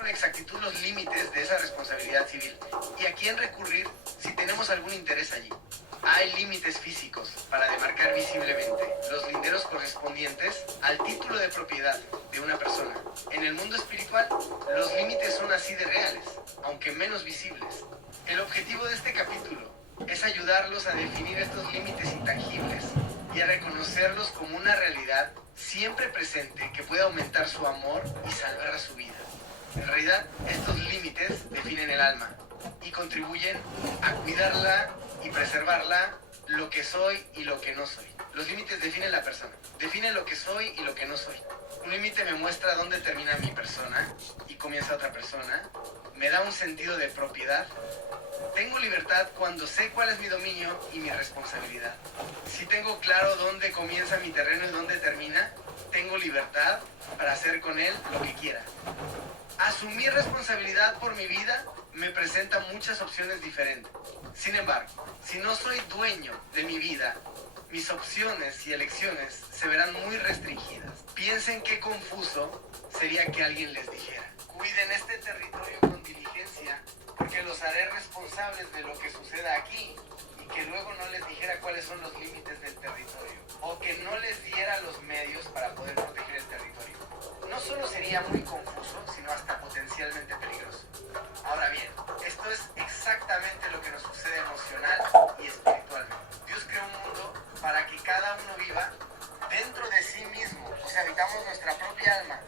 con exactitud los límites de esa responsabilidad civil y a quién recurrir si tenemos algún interés allí. Hay límites físicos para demarcar visiblemente los linderos correspondientes al título de propiedad de una persona. En el mundo espiritual, los límites son así de reales, aunque menos visibles. El objetivo de este capítulo es ayudarlos a definir estos límites intangibles y a reconocerlos como una realidad siempre presente que puede aumentar su amor y salvar a su vida. En realidad, estos límites definen el alma y contribuyen a cuidarla y preservarla, lo que soy y lo que no soy. Los límites definen la persona, definen lo que soy y lo que no soy. Un límite me muestra dónde termina mi persona y comienza otra persona. Me da un sentido de propiedad. Tengo libertad cuando sé cuál es mi dominio y mi responsabilidad. Si tengo claro dónde comienza mi terreno y dónde termina, tengo libertad para hacer con él lo que quiera. Asumir responsabilidad por mi vida me presenta muchas opciones diferentes. Sin embargo, si no soy dueño de mi vida, mis opciones y elecciones se verán muy restringidas. Piensen qué confuso sería que alguien les dijera: cuiden este territorio con diligencia porque los haré responsables de lo que suceda aquí, y que luego no les dijera cuáles son los límites del territorio, o que no les diera los medios para poder proteger el territorio. No solo sería muy confuso, sino hasta potencialmente peligroso. Ahora bien, esto es exactamente lo que nos sucede emocional y espiritualmente. Dios creó un mundo para que cada uno viva dentro de sí mismo, o sea, habitamos nuestra propia alma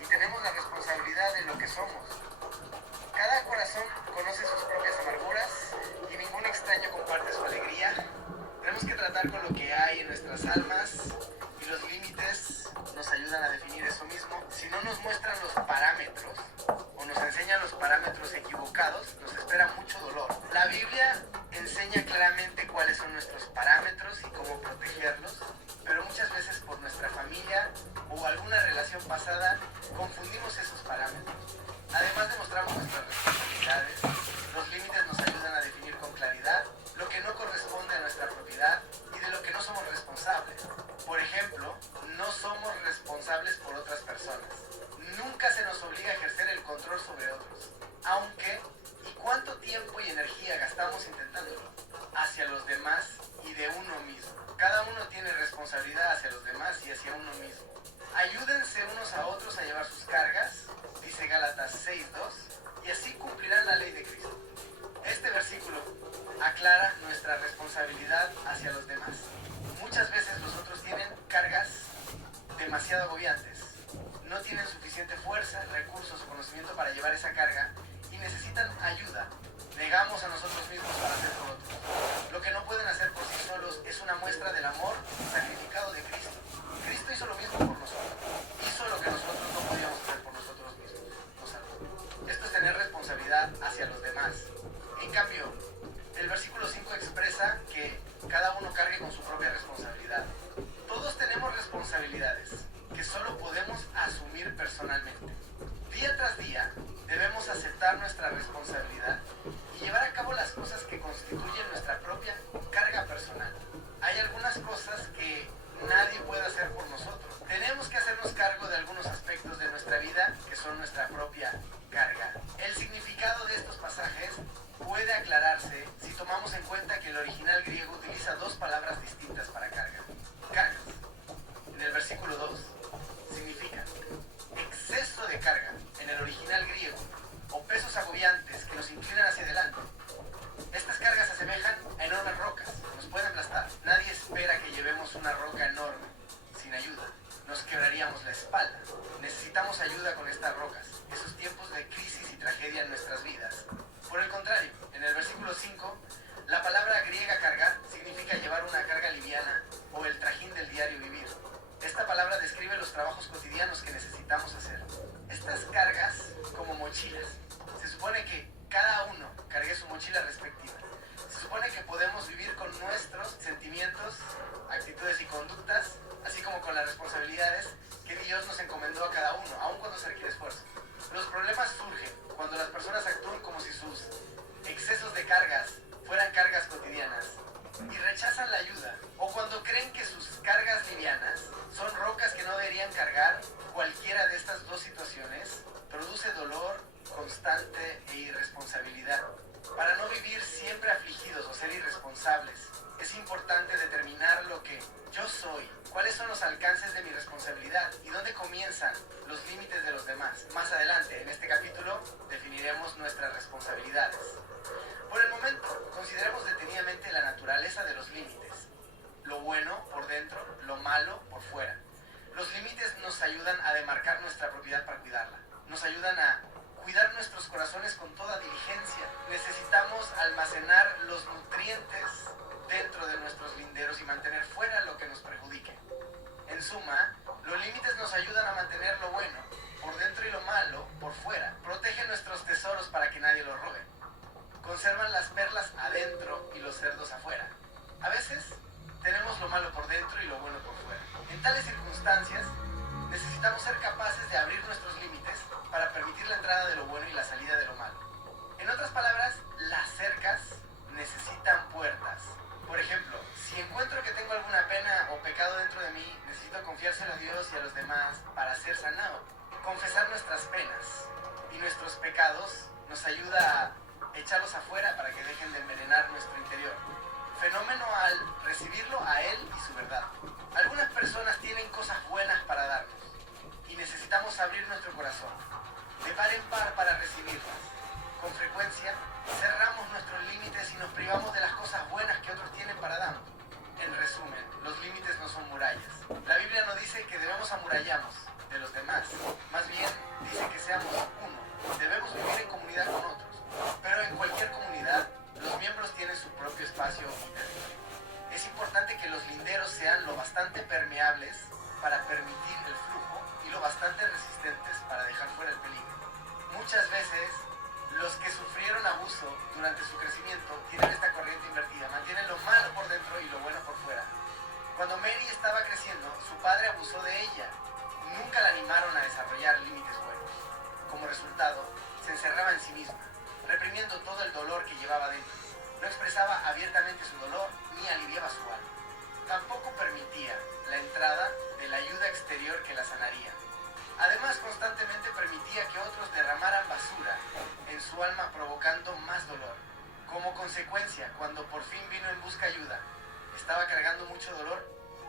y tenemos la responsabilidad de lo que somos. Cada corazón conoce sus propias amarguras y ningún extraño comparte su alegría. Tenemos que tratar con lo que hay en nuestras almas, y los límites nos ayudan a definir eso mismo. Si no nos muestran los parámetros o nos enseñan los parámetros equivocados, nos espera mucho dolor. La Biblia enseña claramente cuáles son nuestros parámetros y cómo protegerlos, pero muchas veces por nuestra familia o alguna relación pasada confundimos esos parámetros. Además demostramos nuestras responsabilidades. Los límites nos ayudan a definir con claridad lo que no corresponde a nuestra propiedad y de lo que no somos responsables. Por ejemplo, no somos responsables por otras personas. Nunca se nos obliga a ejercer el control sobre otros. Aunque, ¿y cuánto tiempo y energía gastamos intentándolo? Hacia los demás y de uno mismo. Cada uno tiene responsabilidad hacia los demás y hacia uno mismo. Ayúdense unos a otros a llevar sus cargas, dice Gálatas 6:2, y así cumplirán la ley de Cristo. Este versículo aclara nuestra responsabilidad hacia los demás. Muchas veces los otros tienen cargas demasiado agobiantes. No tienen suficiente fuerza, recursos o conocimiento para llevar esa carga y necesitan ayuda. Negamos a nosotros mismos para hacer por otros. Lo que no pueden hacer por sí solos es una muestra del amor sacrificado de Cristo. Cristo hizo lo mismo por nosotros. Hizo lo que nosotros no podíamos hacer por nosotros mismos. Nos salvó. Esto es tener responsabilidad hacia los demás. En cambio, el versículo 5 expresa que cada uno cargue con su propia responsabilidad. Todos tenemos responsabilidades que solo podemos asumir personalmente. Día tras día debemos aceptar nuestra responsabilidad y llevar a cabo las cosas que constituyen nuestra propia carga personal. Hay algunas cosas que nadie puede hacer por nosotros. Tenemos que hacernos cargo de algunos aspectos de nuestra vida que son nuestra propia carga. El significado de estos pasajes puede aclararse si tomamos en cuenta que el original griego utiliza dos palabras distintas para carga. Cargas, en el versículo 2, significa exceso de carga, en el original griego, o pesos agobiantes que nos inclinan hacia adelante. Estas cargas se asemejan a enormes rocas, nos pueden aplastar. Nadie espera que llevemos una roca enorme sin ayuda. Nos quebraríamos la espalda. Necesitamos ayuda con estas rocas, esos tiempos de crisis y tragedia en nuestras vidas. Por el contrario, en el versículo 5, la palabra griega cargar significa llevar una carga liviana o el trajín del diario vivir. Esta palabra describe los trabajos cotidianos que necesitamos hacer. Estas cargas como mochilas. Se supone que cada uno cargue su mochila respectiva. Se supone que podemos vivir con nuestros sentimientos, actitudes y conductas, así como con las responsabilidades que Dios nos encomendó a cada uno, aun cuando se requiere esfuerzo. Los problemas surgen cuando las personas actúan como si sus excesos de cargas fueran cargas cotidianas y rechazan la ayuda, o cuando creen que sus cargas livianas son rocas que no deberían cargar. Cualquiera de estas dos situaciones produce dolor constante e irresponsabilidad. Para no vivir siempre afligidos o ser irresponsables, es importante determinar lo que yo soy, cuáles son los alcances de mi responsabilidad y dónde comienzan los límites de los demás. Más adelante, en este capítulo, definiremos nuestras responsabilidades. Por el momento, consideremos detenidamente la naturaleza de los límites. Lo bueno por dentro, lo malo por fuera. Los límites nos ayudan a demarcar nuestra propiedad para cuidarla. Nos ayudan a cuidar nuestros corazones con toda diligencia. Necesitamos almacenar los nutrientes dentro de nuestros linderos y mantener fuera lo que nos perjudique. En suma, los límites nos ayudan a mantener lo bueno por dentro y lo malo por fuera. Protegen nuestros tesoros para que nadie los robe. Conservan las perlas adentro y los cerdos afuera. A veces tenemos lo malo por dentro y lo bueno por fuera. En tales circunstancias, necesitamos ser capaces de abrir nuestros límites para permitir la entrada de lo bueno y la salida de lo malo. En otras palabras, las cercas necesitan puertas. Por ejemplo, si encuentro que tengo alguna pena o pecado dentro de mí, necesito confiárselo a Dios y a los demás para ser sanado. Confesar nuestras penas y nuestros pecados nos ayuda a echarlos afuera para que dejen de envenenar nuestro interior. Fenómeno al recibirlo a Él y su verdad. Algunas personas tienen cosas buenas para darnos y necesitamos abrir nuestro corazón de par en par para recibirlas. Con frecuencia cerramos nuestros límites y nos privamos de las cosas buenas que otros tienen para darnos. En resumen, los límites no son murallas. La Biblia no dice que debemos amurallarnos de los demás, más bien dice que seamos uno. Debemos vivir en comunidad con otros, pero en cualquier comunidad los miembros tienen su propio espacio y territorio. Es importante que los linderos sean lo bastante permeables para permitir el flujo y lo bastante resistentes para dejar fuera el peligro. Muchas veces, los que sufrieron abuso durante su crecimiento tienen esta corriente invertida, mantienen lo malo por dentro y lo bueno por fuera. Cuando Mary estaba creciendo, su padre abusó de ella. Nunca la animaron a desarrollar límites buenos. Como resultado, se encerraba en sí misma, reprimiendo todo el dolor que llevaba dentro. No expresaba abiertamente su dolor ni aliviaba su alma. Tampoco permitía la entrada de la ayuda exterior que la sanaría. Además, constantemente permitía que otros derramaran basura en su alma, provocando más dolor. Como consecuencia, cuando por fin vino en busca de ayuda, estaba cargando mucho dolor,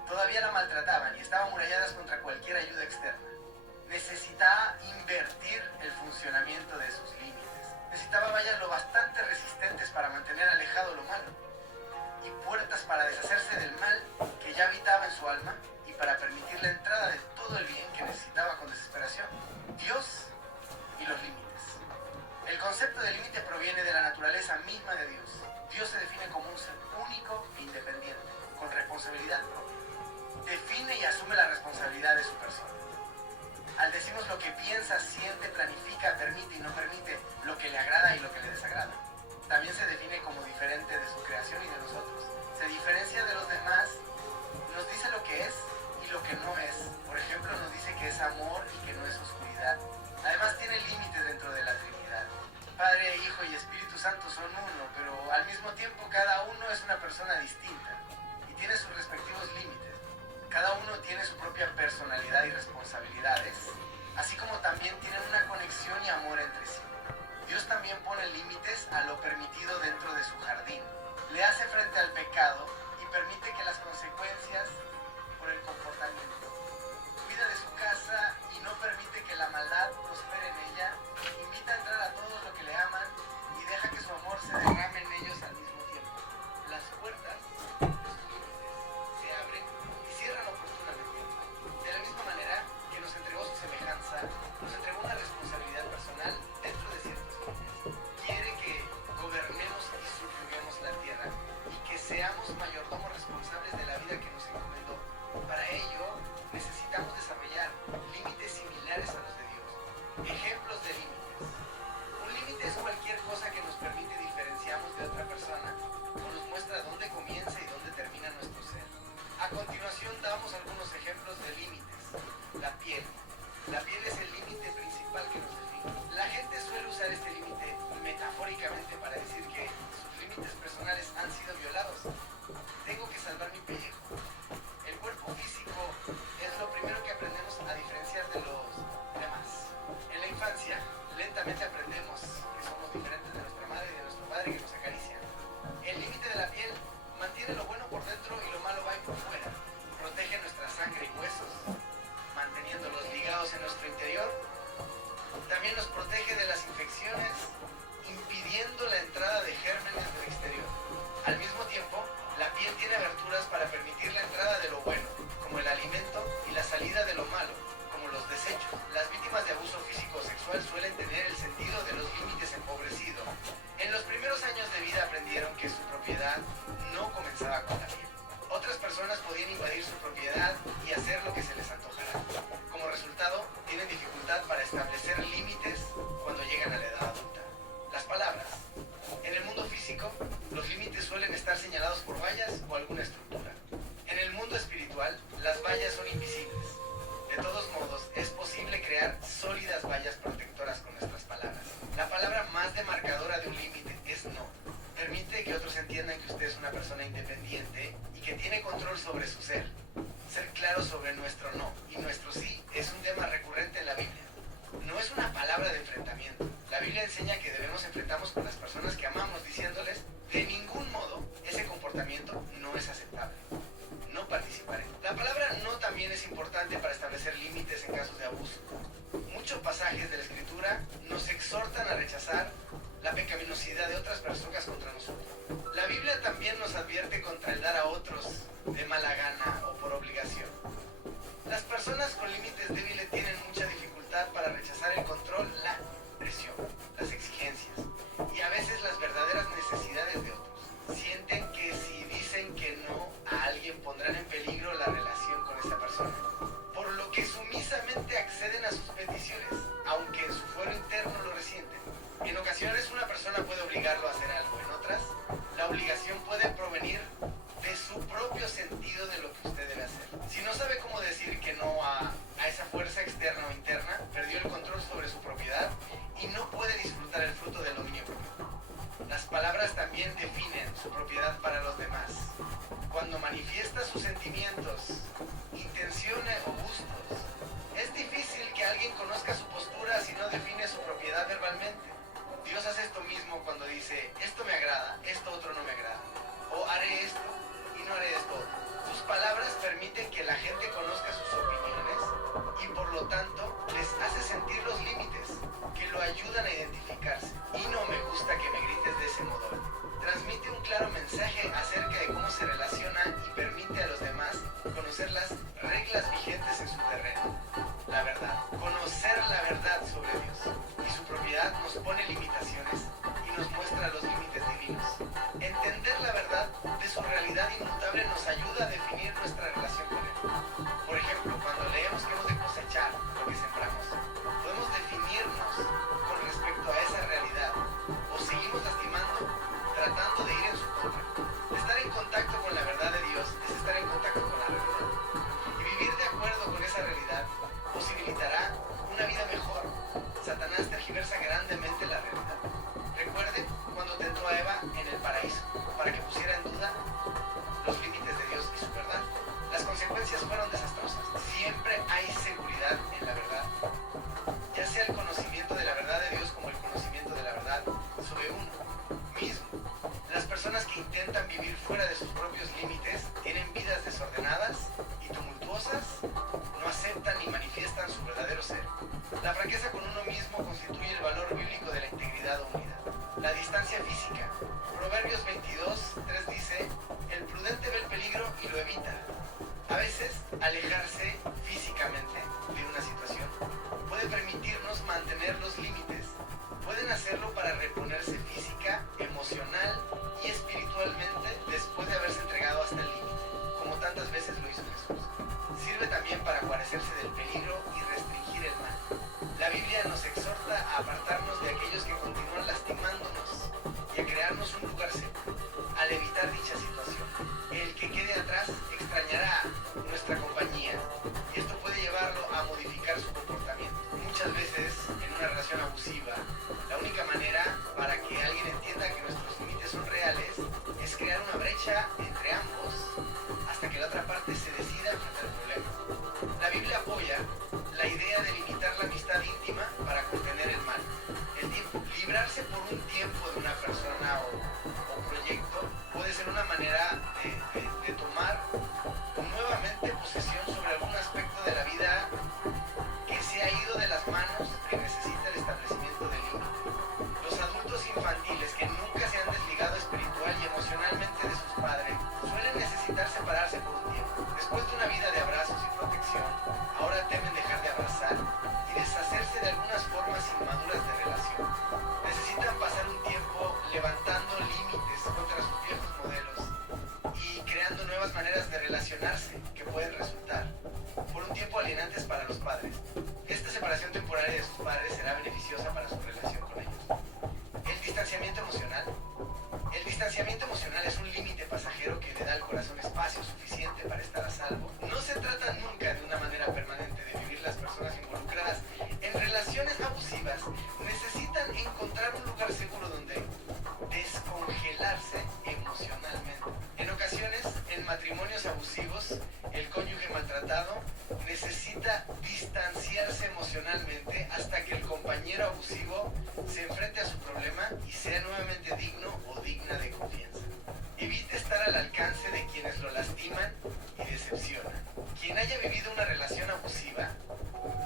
todavía la maltrataban y estaban amuralladas contra cualquier ayuda externa. Necesitaba invertir el funcionamiento de sus límites. Necesitaba vallas lo bastante resistentes para mantener alejado lo malo y puertas para deshacerse del mal que ya habitaba en su alma y para permitir la entrada de todo el bien que necesitaba con desesperación. Dios y los límites. El concepto de límite proviene de la naturaleza misma de Dios. Dios se define como un ser único e independiente, con responsabilidad propia. Define y asume la responsabilidad de su persona. Al decirnos lo que piensa, siente, planifica, permite y no permite, lo que le agrada y lo que le desagrada. También se define como diferente de su creación y de nosotros. Se diferencia de los demás, nos dice lo que es y lo que no es. Por ejemplo, nos dice que es amor y que no es oscuridad. Además tiene límites dentro de la Trinidad. Padre, Hijo y Espíritu Santo son uno, pero al mismo tiempo cada uno es una persona distinta y tiene sus respectivos límites. Cada uno tiene su propia personalidad y responsabilidades, así como también tienen una conexión y amor entre sí. Dios también pone límites a lo permitido dentro de su jardín. Le hace frente al pecado y permite que las consecuencias por el comportamiento. Cuida de su casa y no permite que la maldad prospere en ella. Invita a entrar a todos los que le aman y deja que su amor se derrame en ellos al mismo tiempo. Las puertas de sus límites se abren y cierran oportunamente. De la misma manera que nos entregó su semejanza, nos entregó una responsabilidad personal dentro de ciertos límites. Quiere que gobernemos y subyuguemos la tierra y que seamos mayordomos responsables de la vida que nos encomendó. Para ello, necesitamos desarrollar límites similares a los de Dios. Ejemplos de límites. demarcadora de un límite es no. Permite que otros entiendan que usted es una persona independiente y que tiene control sobre su ser. Ser claro sobre nuestro no y nuestro sí es un tema recurrente en la Biblia. No es una palabra de enfrentamiento. La Biblia enseña que debemos enfrentarnos con las personas que amamos diciéndoles, de ningún modo, ese comportamiento no es aceptable. No participaré. La palabra no también es importante para establecer límites en casos de abuso. Muchos pasajes de la Escritura nos exhortan a rechazar la pecaminosidad de otras personas contra nosotros. La Biblia también nos advierte contra el dar a otros de mala gana o por obligación. Las personas con límites débiles tienen mucha dificultad para rechazar el control, la presión, las exigencias y a veces las verdaderas necesidades de otros. Sienten que si dicen que no a alguien pondrán en peligro la relación con esa persona, por lo que sumisamente acceden a sus peticiones, aunque en su fuero interno lo resienten. En ocasiones una persona puede obligarlo a hacer algo, en otras la obligación puede provenir de su propio sentido de lo que usted debe hacer. Si no sabe cómo decir que no a esa fuerza externa o interna, perdió el control sobre su propiedad y no puede disfrutar el fruto del dominio propio. Las palabras también definen su propiedad para los demás. Cuando manifiesta sus sentimientos, intenciones o gustos, es difícil que alguien conozca su postura si no define su propiedad verbalmente. Dios hace esto mismo cuando dice, esto me agrada, esto otro no me agrada, o haré esto y no haré esto otro. Sus palabras permiten que la gente conozca sus opiniones y por lo tanto les hace sentir los límites que lo ayudan a identificarse. Y no me gusta que me grites de ese modo. Transmite un claro mensaje acerca de cómo se relaciona y permite a los demás conocer las reglas vigentes en su terreno. La verdad. Conocer la verdad sobre Dios y su propiedad nos pone limitaciones y nos muestra los límites divinos. Entender la verdad de su realidad inmutable nos ayuda a definir nuestra relación con Él. Por ejemplo, cuando leemos que hemos de cosechar lo que sembramos, podemos definirnos con respecto a esa realidad o seguimos lastimando tratando de ir en su contra. Estar en contacto con la verdad de Dios es estar en contacto con la realidad. Y vivir de acuerdo con esa realidad posibilitará una vida mejor. Satanás tergiversa grandemente la realidad. Recuerde cuando tentó a Eva en el paraíso para que pusiera en duda los límites de Dios y su verdad. Las consecuencias fueron desastrosas. Siempre hay seguridad en la verdad, ya sea el conocimiento de la verdad de Dios como el conocimiento de la verdad sobre uno mismo. Las personas que intentan vivir fuera de sus propios límites tienen vidas desordenadas y tumultuosas, no aceptan ni manifiestan su verdadero ser. La franqueza con uno mismo constituye el valor bíblico de la integridad o unidad. La distancia física. Proverbios 22:3 dice, el prudente ve el peligro y lo evita. A veces, alejarse físicamente de una situación puede permitirnos mantener los límites. Pueden hacerlo para reponerse física, emocional y espiritualmente después de haberse entregado hasta el límite, como tantas veces lo hizo Jesús. Sirve también para guarecerse del peligro y restringir el mal. La Biblia nos exhorta a apartarnos de aquellos que continúan lastimándonos y a crearnos un lugar seguro. Al evitar dicha situación, el que quede atrás extrañará nuestra compañía y esto puede llevarlo a modificar su comportamiento. Muchas veces, en una relación abusiva, la única manera para que alguien entienda que nuestros límites son reales es crear una brecha entre ambos hasta que la otra parte se decida a enfrentar el problema. La Biblia apoya la idea de limitar la amistad íntima para contener el mal. El tiempo, librarse por un tiempo de una persona o proyecto puede ser una manera de tomar nuevamente posesión sobre algún aspecto de la vida que se ha ido de las manos, que necesita el establecimiento del límite. Los adultos infantiles que nunca se han desligado espiritual y emocionalmente de sus padres suelen necesitar separarse por un tiempo. Después de una vida de abrazos y protección, ahora temen dejar de abrazar y deshacerse de algunas formas inmaduras de relación. Necesitan pasar un tiempo levantando límites contra sus viejos modelos y creando nuevas maneras de relacionarse que pueden resultar se enfrente a su problema y sea nuevamente digno o digna de confianza. Evite estar al alcance de quienes lo lastiman y decepcionan. Quien haya vivido una relación abusiva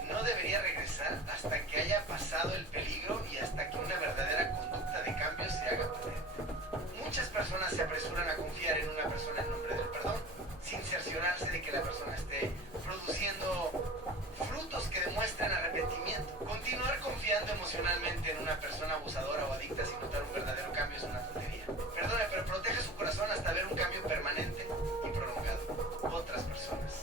no debería regresar hasta que haya pasado el peligro y hasta que una verdadera conducta de cambio se haga presente. Muchas personas se apresuran a confiar en una persona en nombre del perdón, sin cerciorarse de que la persona esté produciendo frutos que demuestren arrepentimiento. Continuar confiando emocionalmente en una persona abusadora o adicta sin notar un verdadero cambio es una tontería. Perdone, pero proteja su corazón hasta ver un cambio permanente y prolongado. Otras personas.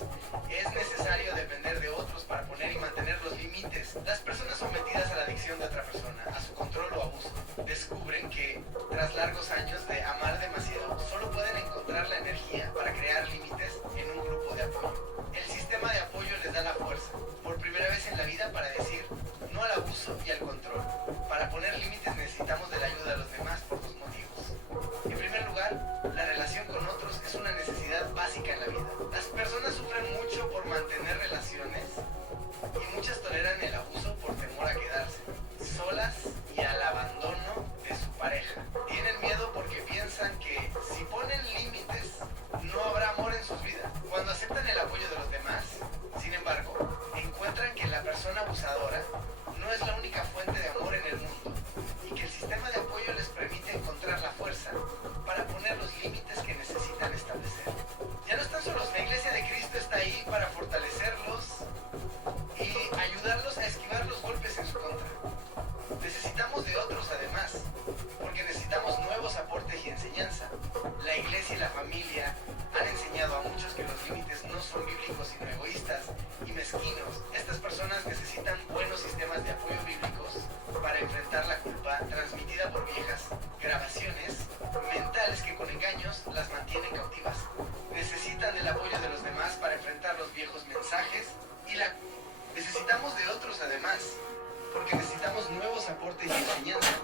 Es necesario depender de otros para poner y mantener los límites. Las personas sometidas a la adicción de otra persona, a su control o abuso, descubren que, tras largos años de amar demasiado, solo pueden encontrar la energía para crear límites en un grupo de apoyo. El sistema de apoyo les da la fuerza, por primera vez en la vida, para decir no al abuso y al control. Para poner límites necesitamos de la ayuda de los demás por dos motivos. En primer lugar, la relación con otros es una necesidad básica en la vida. Las personas sufren mucho por mantener relaciones y muchas toleran el abuso por temor a quedarse solas y al abandono de su pareja. Tienen miedo porque piensan que si ponen límites no habrá amor en sus vidas. Cuando aceptan el apoyo de los demás, sin embargo, encuentran que la persona abusadora no es la única fuente de amor en el mundo y que el sistema de apoyo les permite encontrar la fuerza para poner los límites que necesitan establecer. Ya no están solos, la Iglesia de Cristo está ahí para fortalecerlos y ayudarlos a esquivar los golpes en su contra. Necesitamos de otros además, porque necesitamos nuevos aportes y enseñanza. La Iglesia y la familia han enseñado a muchos que los límites no son bíblicos sino egoístas y mezquinos. Estas personas necesitan buenos sistemas de apoyo bíblicos para enfrentar la culpa transmitida por viejas grabaciones mentales que con engaños las mantienen cautivas. Necesitan del apoyo de los demás para enfrentar los viejos mensajes y necesitamos de otros además, porque necesitamos nuevos aportes y enseñanza.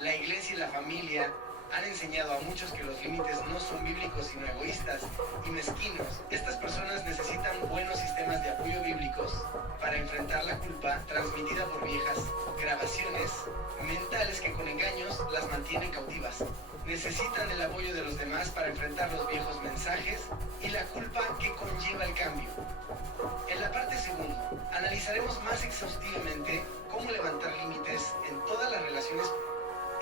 La Iglesia y la familia han enseñado a muchos que los límites no son bíblicos sino egoístas y mezquinos. Estas personas necesitan buenos sistemas de apoyo bíblicos para enfrentar la culpa transmitida por viejas grabaciones mentales que con engaños las mantienen cautivas. Necesitan el apoyo de los demás para enfrentar los viejos mensajes y la culpa que conlleva el cambio. En la parte segunda, analizaremos más exhaustivamente cómo levantar límites en todas las relaciones.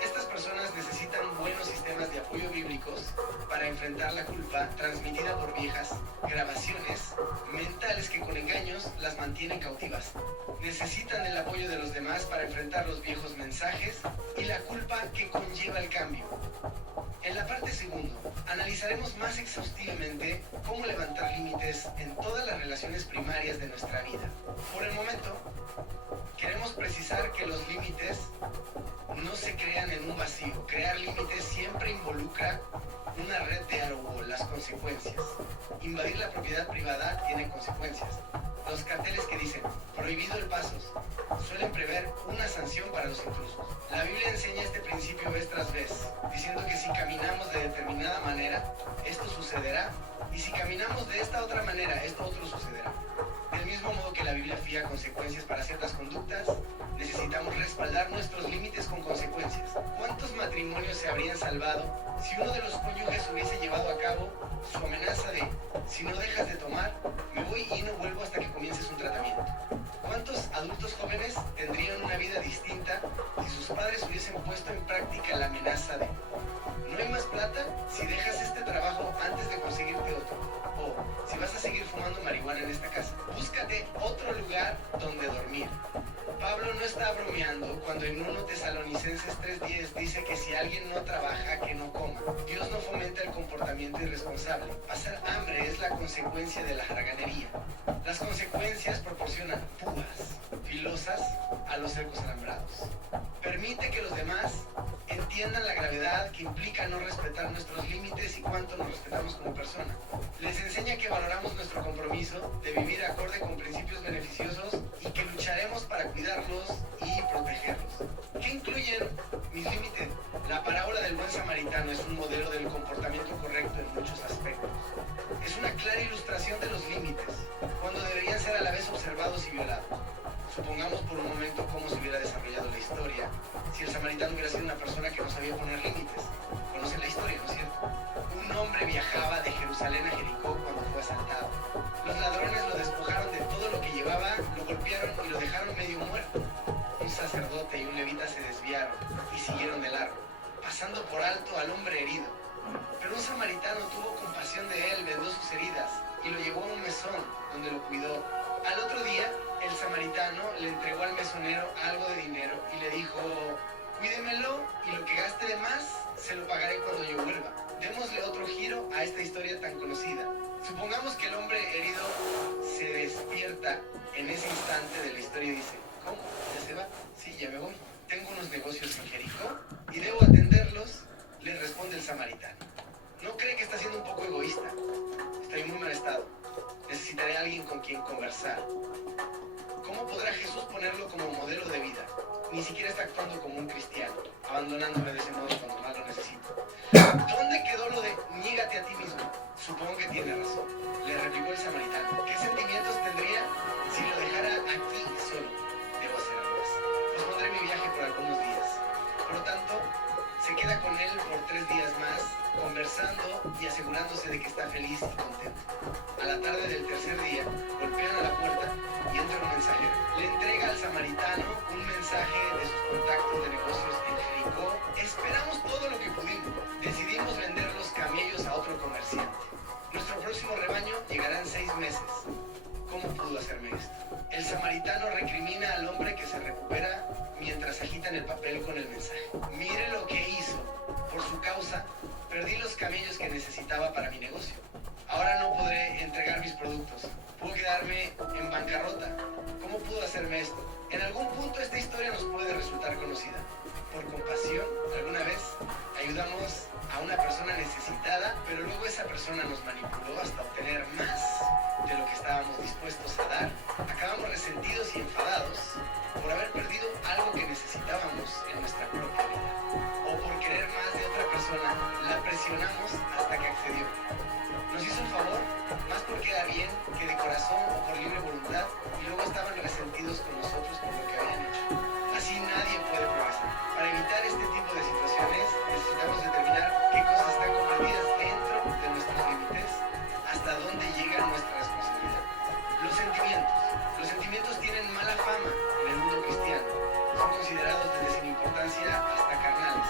Estas personas necesitan buenos sistemas de apoyo bíblicos para enfrentar la culpa transmitida por viejas grabaciones mentales que con engaños las mantienen cautivas. Necesitan el apoyo de los demás para enfrentar los viejos mensajes y la culpa que conlleva el cambio. En la parte segunda, analizaremos más exhaustivamente cómo levantar límites en todas las relaciones primarias de nuestra vida. Por el momento, queremos precisar que los límites no se crean en un vacío. Crear límites siempre involucra una red de árbol, las consecuencias. Invadir la propiedad privada tiene consecuencias. Los carteles que dicen prohibido el paso suelen prever una sanción para los intrusos. La Biblia enseña este principio vez tras vez, diciendo que si caminamos de determinada manera, esto sucederá, y si caminamos de esta otra manera, esto otro sucederá. Del mismo modo que la Biblia fija consecuencias para ciertas conductas, necesitamos respaldar nuestros límites con consecuencias. ¿Cuántos matrimonios se habrían salvado si uno de los cónyuges hubiese llevado a cabo su amenaza de si no dejas de tomar, me voy y no vuelvo hasta que comiences un tratamiento? ¿Cuántos adultos jóvenes tendrían una vida distinta si sus padres hubiesen puesto en práctica la amenaza de no hay más plata si dejas este trabajo antes de conseguirte otro? O si vas a seguir fumando marihuana en esta casa, búscate otro lugar donde dormir. Pablo no está bromeando cuando en 1 Tesalonicenses 3:10 dice que si alguien no trabaja, que no coma. Dios no fomenta el comportamiento irresponsable. Pasar hambre es la consecuencia de la haraganería. Las consecuencias proporcionan púas filosas a los cercos alambrados. Permite que los demás entiendan la gravedad que implica no respetar nuestros límites y cuánto nos respetamos como persona. Les enseña que valoramos nuestro compromiso de vivir acorde con principios beneficiosos y que lucharemos para cuidarlos y protegerlos. ¿Qué incluyen mis límites? La parábola del buen samaritano es un modelo del comportamiento correcto en muchos aspectos. Es una clara ilustración de los límites, cuando deberían ser a la vez observados y violados. Supongamos por un momento cómo se hubiera desarrollado la historia si el samaritano hubiera sido una persona que no sabía poner límites. Conocen la historia, ¿no es cierto? Un hombre viajaba de Jerusalén a Jericó cuando fue asaltado. Los ladrones lo despojaron de todo lo que llevaba, lo golpearon y lo dejaron medio muerto. Un sacerdote y un levita se desviaron y siguieron de largo, pasando por alto al hombre herido. Pero un samaritano tuvo compasión de él, vendó sus heridas y lo llevó a un mesón donde lo cuidó. Al otro día, el samaritano le entregó al mesonero algo de dinero y le dijo: cuídemelo y lo que gaste de más se lo pagaré cuando yo vuelva. Démosle otro giro a esta historia tan conocida. Supongamos que el hombre herido se despierta en ese instante de la historia y dice: ¿cómo? ¿Ya se va? Sí, ya me voy. Tengo unos negocios en Jericó y debo atenderlos, le responde el samaritano. ¿No cree que está siendo un poco egoísta? Estoy en muy mal estado. Necesitaré a alguien con quien conversar. ¿Cómo podrá Jesús ponerlo como modelo de vida? Ni siquiera está actuando como un cristiano, abandonándome de ese modo cuando más lo necesito. ¿Dónde quedó lo de niégate a ti mismo? Supongo que tiene razón, le replicó el samaritano. ¿Qué sentimientos tendría si lo dejara aquí solo? Debo hacer algo más. Pospondré mi viaje por algunos días. Por lo tanto, se queda con él por 3 días más, conversando y asegurándose de que está feliz y contento. A la tarde del tercer día, golpean a la puerta y entra un mensajero. Le entrega al samaritano un mensaje de sus contactos de negocios en Jericó. Esperamos todo lo que pudimos. Decidimos vender los camellos a otro comerciante. Nuestro próximo rebaño llegará en 6 meses. ¿Cómo pudo hacerme esto? El samaritano recrimina al hombre que se recupera mientras agitan el papel con el mensaje. Mire lo que hizo. Por su causa, perdí los camellos que necesitaba para mi negocio. Ahora no podré entregar mis productos. Puedo quedarme en bancarrota. ¿Cómo pudo hacerme esto? En algún punto esta historia nos puede resultar conocida. Por compasión, alguna vez ayudamos a una persona necesitada, pero luego esa persona nos manipuló hasta obtener más de lo que estábamos dispuestos a dar. Acabamos resentidos y enfadados por haber perdido algo que necesitábamos en nuestra propia vida. O por querer más de otra persona, la presionamos hasta que accedió. Nos hizo un favor, más por quedar bien que de corazón o por libre voluntad, y luego estaban resentidos con nosotros por lo que habían hecho. Así nadie puede progresar. Para evitar este tipo de situaciones, necesitamos determinar qué cosas están comprendidas dentro de nuestros límites, hasta dónde llega nuestra responsabilidad. Los sentimientos. Los sentimientos tienen mala fama en el mundo cristiano. Son considerados desde sin importancia hasta carnales.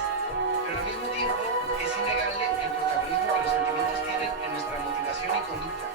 Pero al mismo tiempo, es innegable el protagonismo que los sentimientos tienen en nuestra motivación y conducta.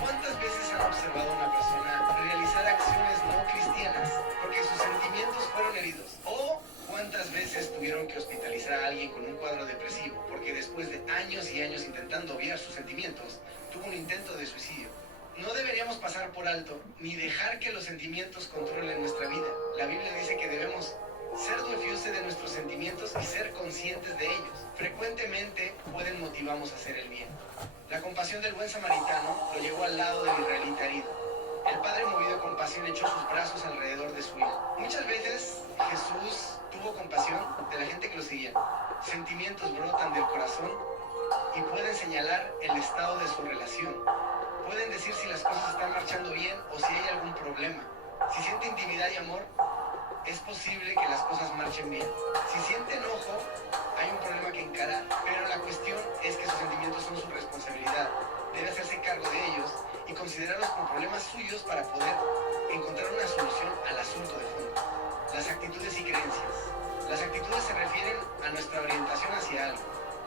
¿Cuántas veces han observado a una persona realizar acciones no cristianas porque sus sentimientos fueron heridos? ¿O cuántas veces tuvieron que hospitalizar a alguien con un cuadro depresivo porque después de años y años intentando obviar sus sentimientos, tuvo un intento de suicidio? No deberíamos pasar por alto ni dejar que los sentimientos controlen nuestra vida. La Biblia dice que debemos ser dueños de nuestros sentimientos y ser conscientes de ellos. Frecuentemente pueden motivarnos a hacer el bien. La compasión del buen samaritano lo llevó al lado del israelita herido. El padre, movido de compasión, echó sus brazos alrededor de su hijo. Muchas veces Jesús tuvo compasión de la gente que lo seguía. Sentimientos brotan del corazón y pueden señalar el estado de su relación. Pueden decir si las cosas están marchando bien o si hay algún problema. Si siente intimidad y amor, es posible que las cosas marchen bien. Si siente enojo, hay un problema que encarar. Pero la cuestión es que sus sentimientos son su responsabilidad. Debe hacerse cargo de ellos y considerarlos como problemas suyos para poder encontrar una solución al asunto de fondo. Las actitudes y creencias. Las actitudes se refieren a nuestra orientación hacia algo,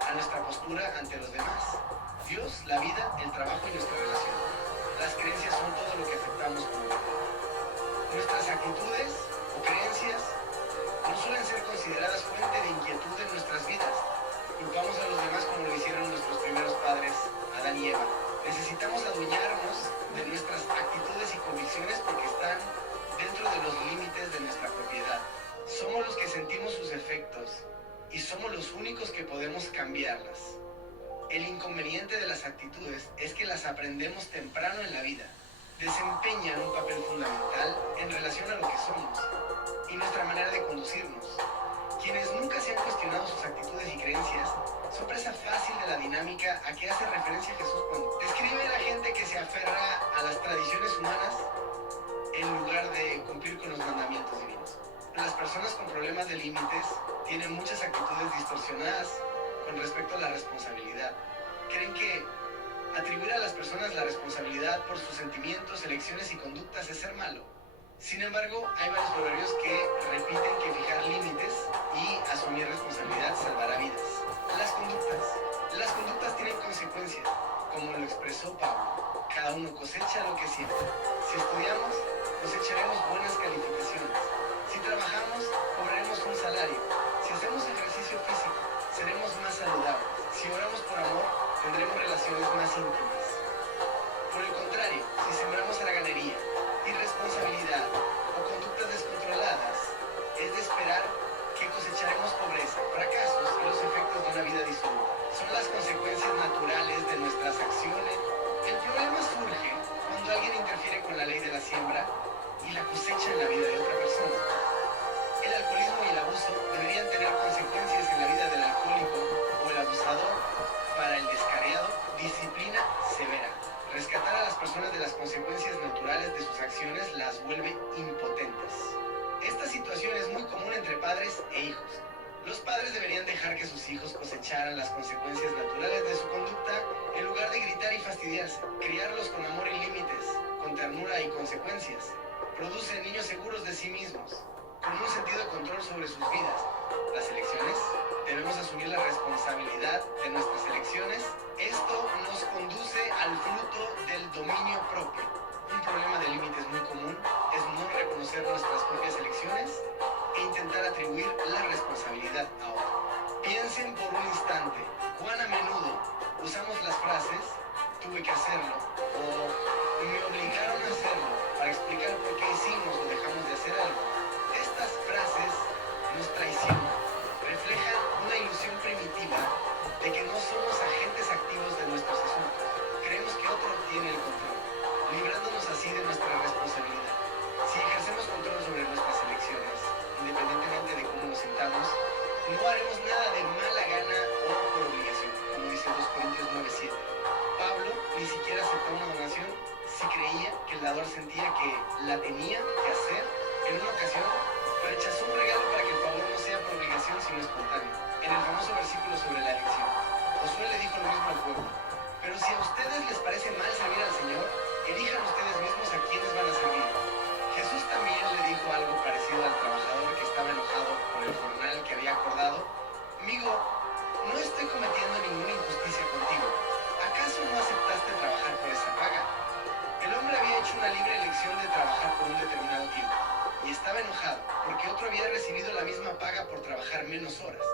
a nuestra postura ante los demás. Dios, la vida, el trabajo y nuestra relación. Las creencias son todo lo que aceptamos como verdad. Nuestras actitudes o creencias no suelen ser consideradas fuente de inquietud en nuestras vidas. Culpamos a los demás como lo hicieron nuestros primeros padres, Adán y Eva. Necesitamos adueñarnos de nuestras actitudes y convicciones porque están dentro de los límites de nuestra propiedad. Somos los que sentimos sus efectos y somos los únicos que podemos cambiarlas. El inconveniente de las actitudes es que las aprendemos temprano en la vida. Desempeñan un papel fundamental en relación a lo que somos y nuestra manera de conducirnos. Quienes nunca se han cuestionado sus actitudes y creencias son presa fácil de la dinámica a que hace referencia Jesús cuando describe a la gente que se aferra a las tradiciones humanas en lugar de cumplir con los mandamientos divinos. Las personas con problemas de límites tienen muchas actitudes distorsionadas con respecto a la responsabilidad. Creen que atribuir a las personas la responsabilidad por sus sentimientos, elecciones y conductas es ser malo. Sin embargo, hay varios proverbios que repiten que fijar límites y asumir responsabilidad salvará vidas. Las conductas tienen consecuencias, como lo expresó Pablo. Cada uno cosecha lo que siembra. Si estudiamos, cosecharemos buenas calificaciones. Si trabajamos, cobraremos un salario. Si hacemos ejercicio físico, seremos más saludables. Si oramos por amor, tendremos relaciones más íntimas. Por el contrario, si sembramos haraganería, irresponsabilidad o conductas descontroladas, es de esperar que cosecharemos pobreza, fracasos y los efectos de una vida disoluta. Son las consecuencias naturales de nuestras acciones. El problema surge cuando alguien interfiere con la ley de la siembra y la cosecha en la vida de otra persona. El alcoholismo y el abuso deberían tener consecuencias en la vida del alcohólico o el abusador. Para el descarriado, disciplina severa. Rescatar a las personas de las consecuencias naturales de sus acciones las vuelve impotentes. Esta situación es muy común entre padres e hijos. Los padres deberían dejar que sus hijos cosecharan las consecuencias naturales de su conducta en lugar de gritar y fastidiarse. Criarlos con amor y límites, con ternura y consecuencias, produce niños seguros de sí mismos, con un sentido de control sobre sus vidas. Las elecciones, debemos asumir la responsabilidad de nuestras elecciones. Esto nos conduce al fruto del dominio propio. Un problema de límites muy común es no reconocer nuestras propias elecciones e intentar atribuir la responsabilidad a otro. Piensen por un instante cuán a menudo usamos las frases tuve que hacerlo o me obligaron a hacerlo para explicar por qué hicimos o dejamos de hacer algo. Estas frases nos traicionan, reflejan una ilusión primitiva de que no somos agentes activos de nuestros asuntos. Creemos que otro tiene el control, librándonos así de nuestra responsabilidad. Si ejercemos control sobre nuestras elecciones, independientemente de cómo nos sintamos, no haremos nada de mala gana o por obligación, como dice 2 Corintios 9:7. Pablo ni siquiera aceptó una donación si creía que el dador sentía que la tenía que hacer. En una ocasión, rechazó un regalo para que el favor no sea por obligación sino espontáneo. En el famoso versículo sobre la elección, Josué le dijo lo mismo al pueblo: pero si a ustedes les parece mal servir al Señor, elijan ustedes mismos a quienes van a servir. Jesús también le dijo algo parecido al trabajador que estaba enojado por el jornal que había acordado: amigo, no estoy cometiendo ninguna injusticia contigo. ¿Acaso no aceptaste trabajar por esa paga? El hombre había hecho una libre elección de trabajar por un determinado tiempo y estaba enojado porque otro había recibido la misma paga por trabajar menos horas.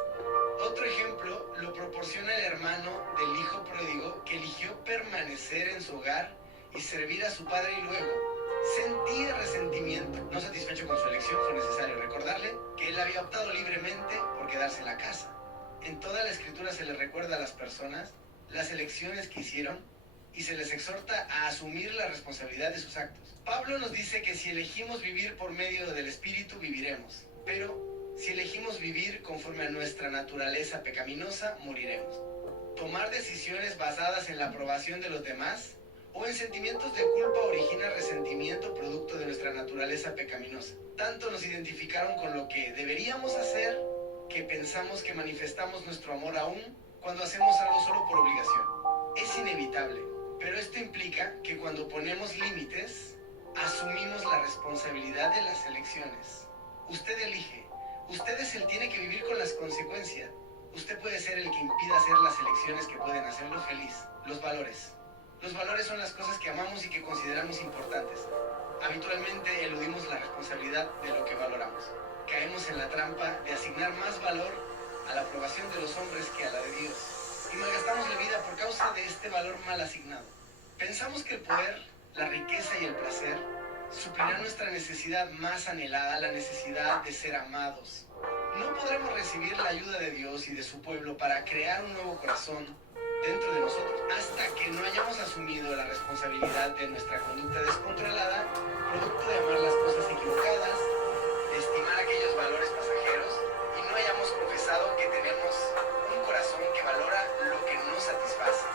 Otro ejemplo lo proporciona el hermano del hijo pródigo que eligió permanecer en su hogar y servir a su padre y luego sentía resentimiento. No satisfecho con su elección, fue necesario recordarle que él había optado libremente por quedarse en la casa. En toda la escritura se les recuerda a las personas las elecciones que hicieron y se les exhorta a asumir la responsabilidad de sus actos. Pablo nos dice que si elegimos vivir por medio del Espíritu, viviremos. Pero si elegimos vivir conforme a nuestra naturaleza pecaminosa, moriremos. Tomar decisiones basadas en la aprobación de los demás o en sentimientos de culpa origina resentimiento producto de nuestra naturaleza pecaminosa. Tanto nos identificaron con lo que deberíamos hacer que pensamos que manifestamos nuestro amor aún cuando hacemos algo solo por obligación. Es inevitable, pero esto implica que cuando ponemos límites, asumimos la responsabilidad de las elecciones. Usted elige. Usted es el que tiene que vivir con las consecuencias. Usted puede ser el que impida hacer las elecciones que pueden hacerlo feliz. Los valores. Los valores son las cosas que amamos y que consideramos importantes. Habitualmente eludimos la responsabilidad de lo que valoramos. Caemos en la trampa de asignar más valor a la aprobación de los hombres que a la de Dios. Y malgastamos la vida por causa de este valor mal asignado. Pensamos que el poder, la riqueza y el placer suplirán nuestra necesidad más anhelada, la necesidad de ser amados. No podremos recibir la ayuda de Dios y de su pueblo para crear un nuevo corazón dentro de nosotros hasta que no hayamos asumido la responsabilidad de nuestra conducta descontrolada, producto de amar las cosas equivocadas, de estimar aquellos valores pasajeros y no hayamos confesado que tenemos un corazón que valora lo que no satisface.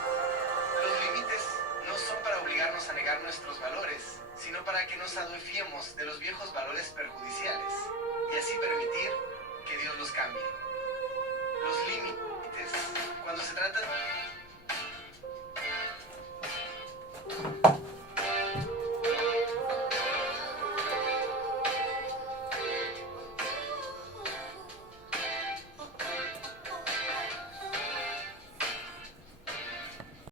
Los límites no son para obligarnos a negar nuestros valores, fieles, sino para que nos aduefiemos de los viejos valores perjudiciales y así permitir que Dios los cambie. Los límites